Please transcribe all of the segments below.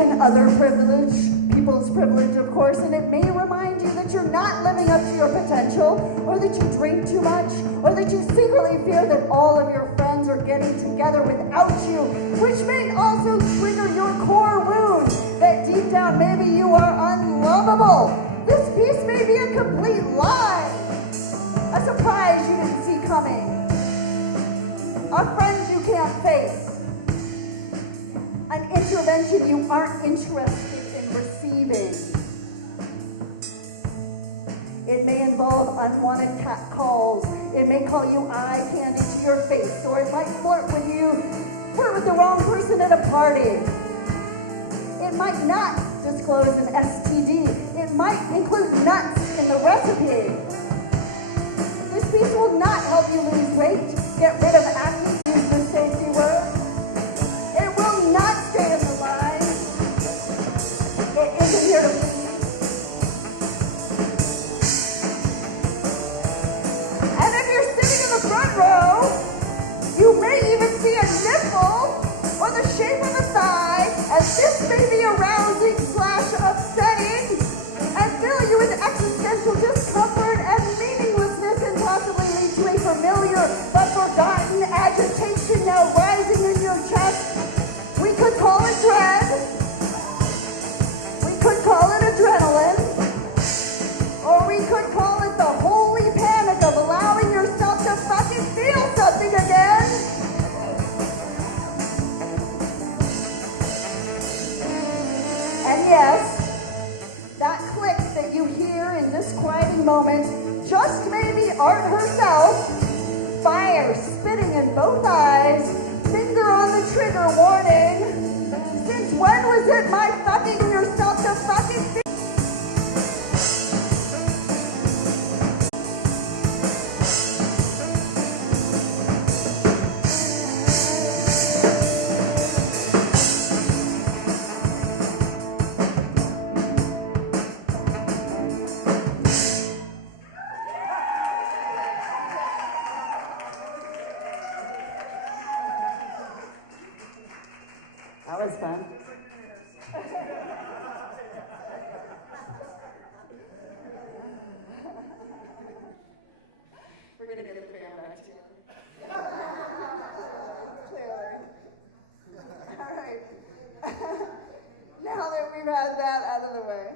question other people's privilege, of course, and it may remind you that you're not living up to your potential, or that you drink too much, or that you secretly fear that all of your friends are getting together without you, which may also trigger your core wound that deep down maybe you are unlovable. This piece may be a complete lie, a surprise you didn't see coming, a friend you can't face, an intervention you aren't interested in receiving. It may involve unwanted cat calls. It may call you eye candy to your face, or it might flirt with the wrong person at a party. It might not disclose an STD. It might include nuts in the recipe. This piece will not help you lose weight, get rid of acne, use the safety word. It will not stay in the line. It isn't here to please. And if you're sitting in the front row, you may even see a nipple or the shape of a thigh, and this may be arousing / upsetting and fill you with existential discomfort and meaninglessness, and possibly lead to a familiar but forgotten agitation now rising in your chest. We could call it dread. We could call it adrenaline. Or we could call it the holy panic of allowing yourself to fucking feel something again. And yes, that click that you hear in this quieting moment just may be Art herself, fire spitting in both eyes, finger on the trigger warning. Since when was it my fucking yourself to fucking feel? That was fun. We're going to get the band back to you. Clearly. All right. Now that we've had that out of the way.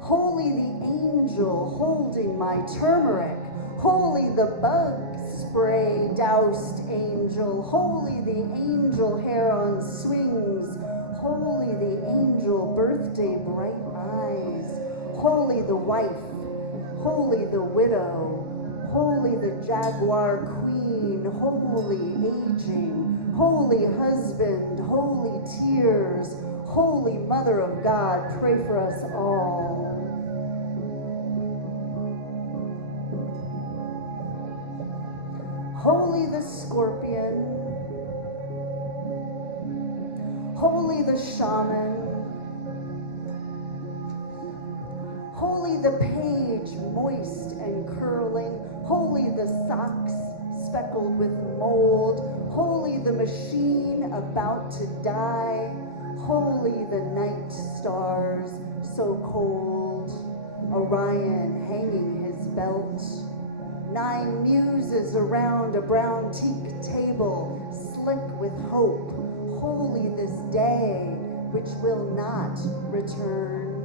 Holy the angel holding my turmeric. Holy the bug spray doused angel. Holy the angel hair on swings. Holy the angel birthday bright eyes. Holy the wife. Holy the widow. Holy the jaguar queen. Holy aging. Holy husband. Holy tears. Holy Mother of God, pray for us all. Holy the scorpion, holy the shaman, holy the page moist and curling, holy the socks speckled with mold, holy the machine about to die, holy the night stars so cold, Orion hanging his belt, 9 muses around a brown teak table, slick with hope, holy this day which will not return.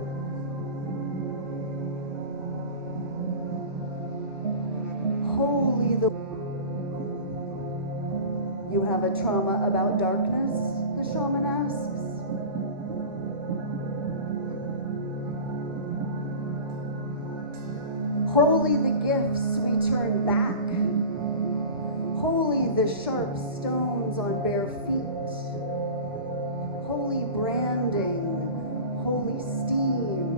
Holy the... You have a trauma about darkness, the shaman asks. Holy the gifts we turn back. Holy the sharp stones on bare feet. Holy branding. Holy steam.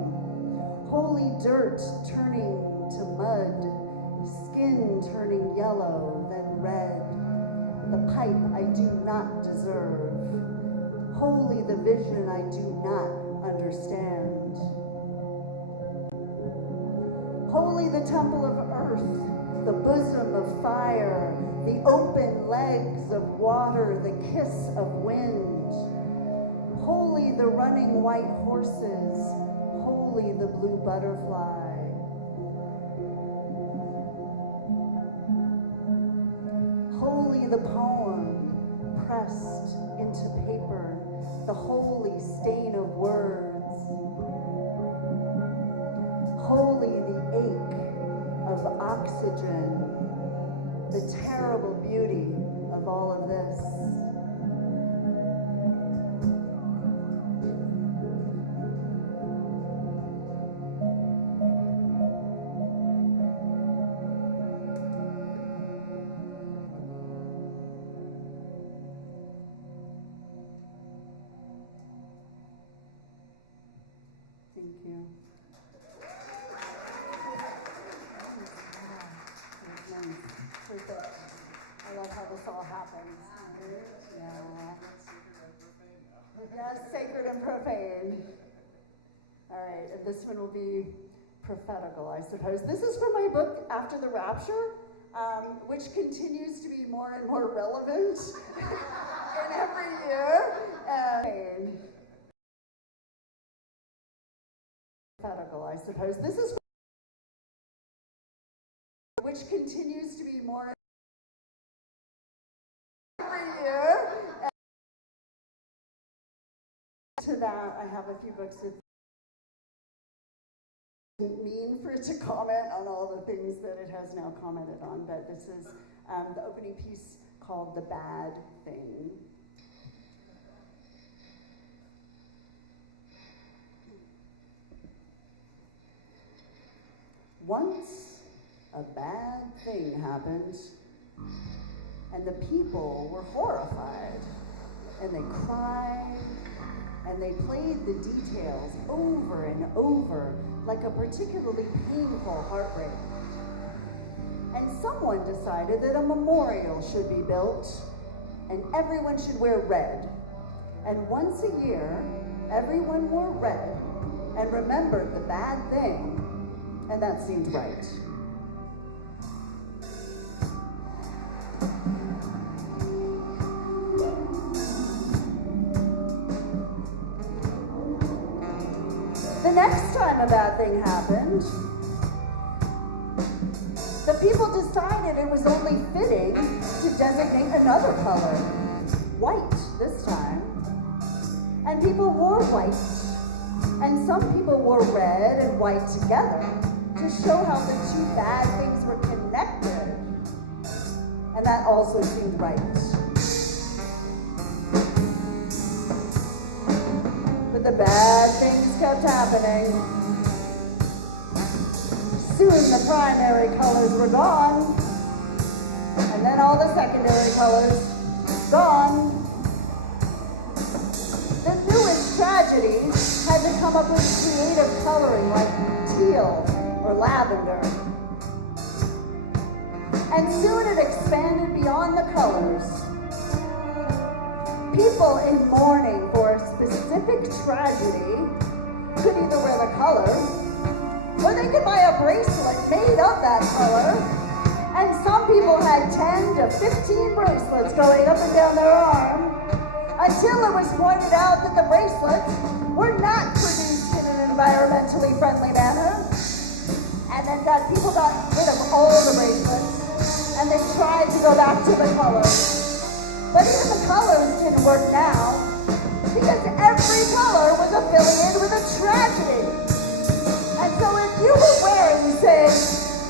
Holy dirt turning to mud. Skin turning yellow, then red. The pipe I do not deserve. Holy the vision I do not understand. Holy the temple of earth, the bosom of fire, the open legs of water, the kiss of wind. Holy the running white horses, holy the blue butterfly. Holy the poem pressed into paper, the holy stain of words. Holy the ache of oxygen, the terrible beauty of all of this. Thank you. Perfect. I love how this all happens. Yeah. Yes, sacred and profane. All right, and this one will be prophetical, I suppose. This is from my book, After the Rapture, which continues to be more and more relevant in every year. Prophetical, I suppose. This is which continues to be more every year. To that, I have a few books with mean for it to comment on all the things that it has now commented on, but this is the opening piece called The Bad Thing. Once a bad thing happened, and the people were horrified, and they cried, and they played the details over and over like a particularly painful heartbreak. And someone decided that a memorial should be built, and everyone should wear red. And once a year, everyone wore red and remembered the bad thing, and that seemed right. The next time a bad thing happened, the people decided it was only fitting to designate another color, white this time. And people wore white, and some people wore red and white together to show how the two bad things were connected. And that also seemed right. But the bad things kept happening. Soon the primary colors were gone, and then all the secondary colors gone. The newest tragedy had to come up with creative coloring like teal or lavender. And soon it expanded beyond the colors. People in mourning for a specific tragedy could either wear the color, or they could buy a bracelet made of that color. And some people had 10 to 15 bracelets going up and down their arm, until it was pointed out that the bracelets were not produced in an environmentally friendly manner. And then that people got rid of all the bracelets, and they tried to go back to the colors. But even the colors didn't work now, because every color was affiliated with a tragedy. And so if you were wearing, say,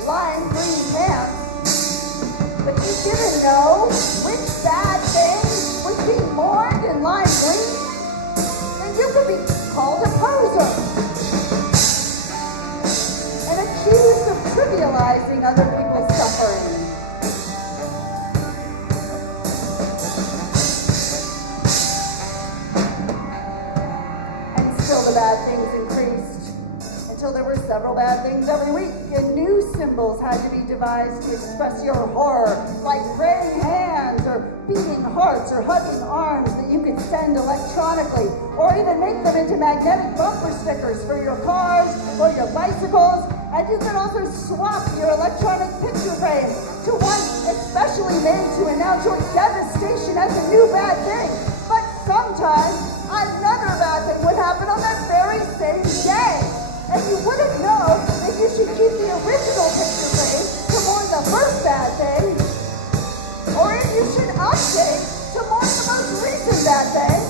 lime green pants, but you didn't know which bad thing was being mourned in lime green, then you could be called a poser and accused of trivializing other people's suffering. The bad things increased until there were several bad things every week, and new symbols had to be devised to express your horror, like praying hands or beating hearts or hugging arms that you could send electronically, or even make them into magnetic bumper stickers for your cars or your bicycles, And you can also swap your electronic picture frame to one especially made to announce your devastation as a new bad thing. But sometimes another bad thing would happen on that very same day. And you wouldn't know that you should keep the original picture frame to mourn the first bad thing, or if you should update to mourn the most recent bad thing.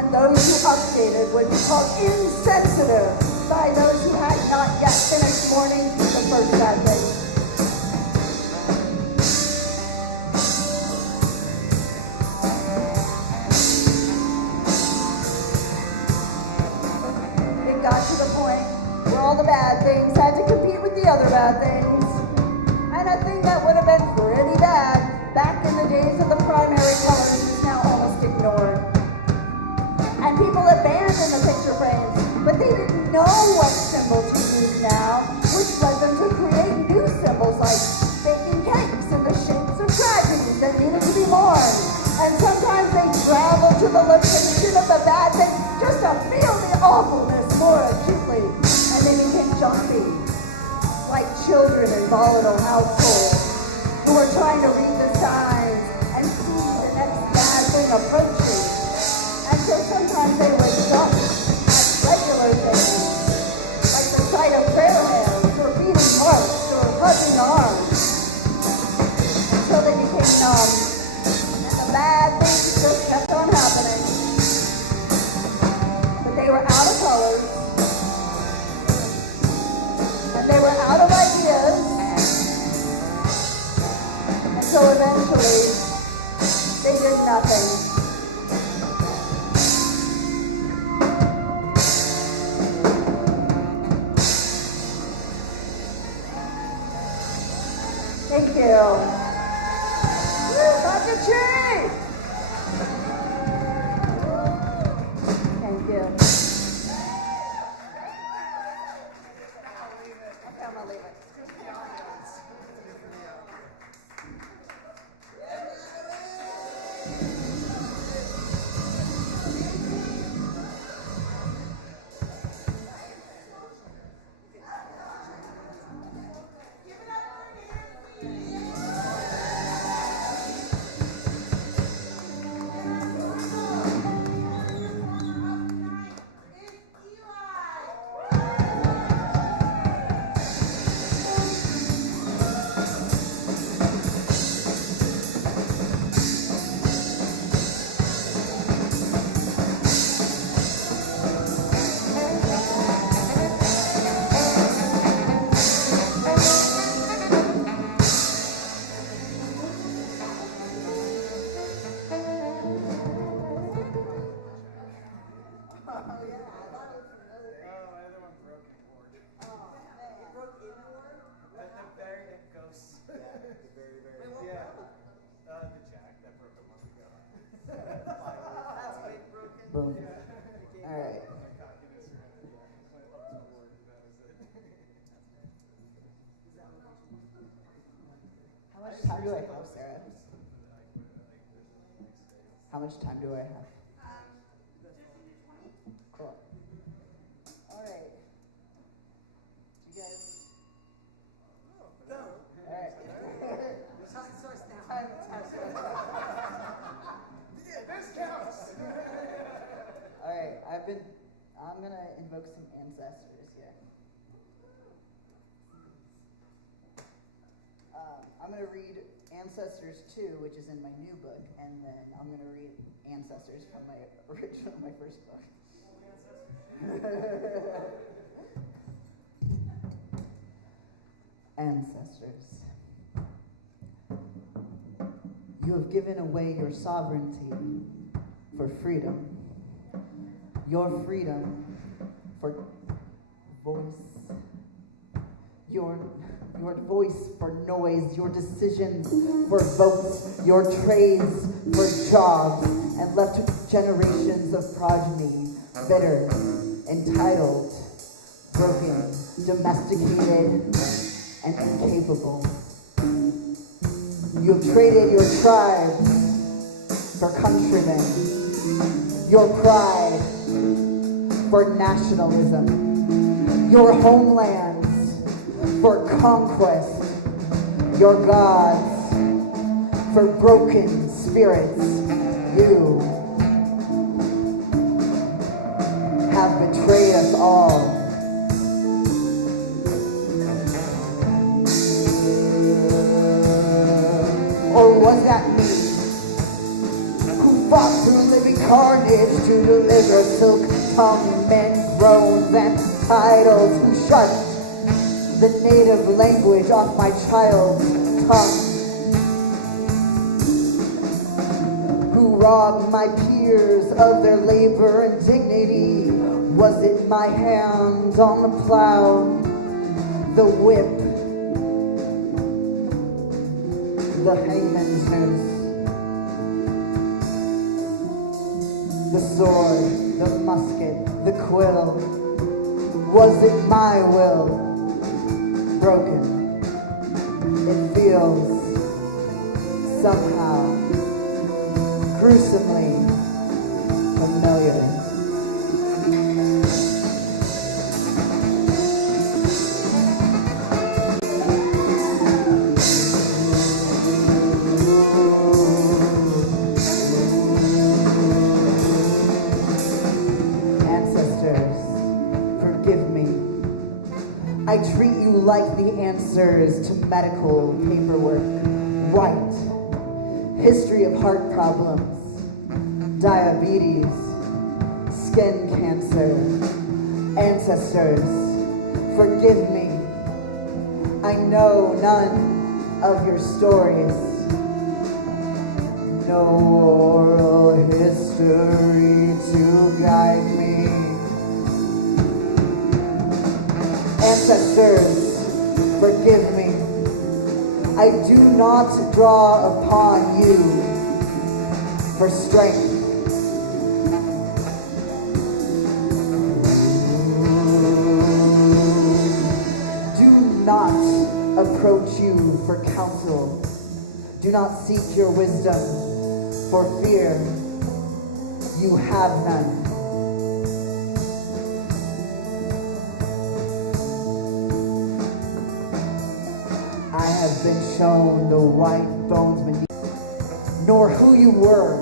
And those who updated would be called insensitive by those who had not yet finished mourning the first bad thing. It got to the point where all the bad things had to compete with the other bad things. And a thing that would have been pretty bad back in the days of the primary colors is now almost ignored. And people abandoned the picture frames, but they didn't know what symbol to use now, which led them to create new symbols like baking cakes in the shapes of tragedies that needed to be mourned. And sometimes they traveled to the location of the bad thing just to feel the awfulness more acutely. And they became jumpy, like children in volatile households who are trying to read the signs and see the next bad thing approaching. And so sometimes they would jump at regular things, like the sight of prayer hands, or beating hearts, or hugging arms, until they became numb, and the bad things just kept on happening. But they were out of colors, and they were out of ideas, and so eventually they did nothing. Thank you. Dr. Chi! Thank you. Okay, I'm gonna leave it. Boom. All right. How much time do I have, Sarah? How much time do I have? Cool. All right. You guys? Go. All right. This counts. All right. I'm gonna invoke some ancestors here. I'm gonna read Ancestors 2, which is in my new book, and then I'm gonna read Ancestors from my first book. Ancestors. You have given away your sovereignty for freedom. Your freedom for voice. Your voice for noise, your decisions for votes, your trades for jobs, and left generations of progeny bitter, entitled, broken, domesticated, and incapable. You have traded your tribes for countrymen, your pride for nationalism, your homelands for conquest, your gods for broken spirits. You have betrayed us all. Or was that me who fought through living carnage to deliver silk-tongued men, groans, and titles, who shut the native language off my child's tongue, who robbed my peers of their labor and dignity? Was it my hand on the plow, the whip, the hangman's noose, the sword, the musket, the quill? Was it my will broken? It feels somehow gruesomely familiar. I treat you like the answers to medical paperwork. Right. History of heart problems, diabetes, skin cancer. Ancestors, forgive me. I know none of your stories. No oral history to guide me. Ancestors, forgive me. I do not draw upon you for strength. Do not approach you for counsel. Do not seek your wisdom, for fear you have none. I have been shown the white bones beneath, nor who you were.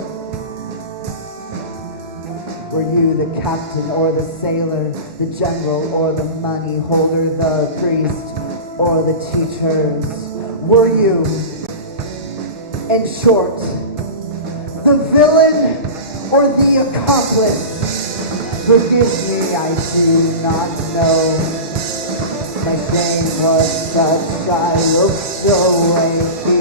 Were you the captain or the sailor, the general or the money holder, the priest or the teachers? Were you, in short, the villain or the accomplice? Forgive me, I do not know. My shame was such, I looked away.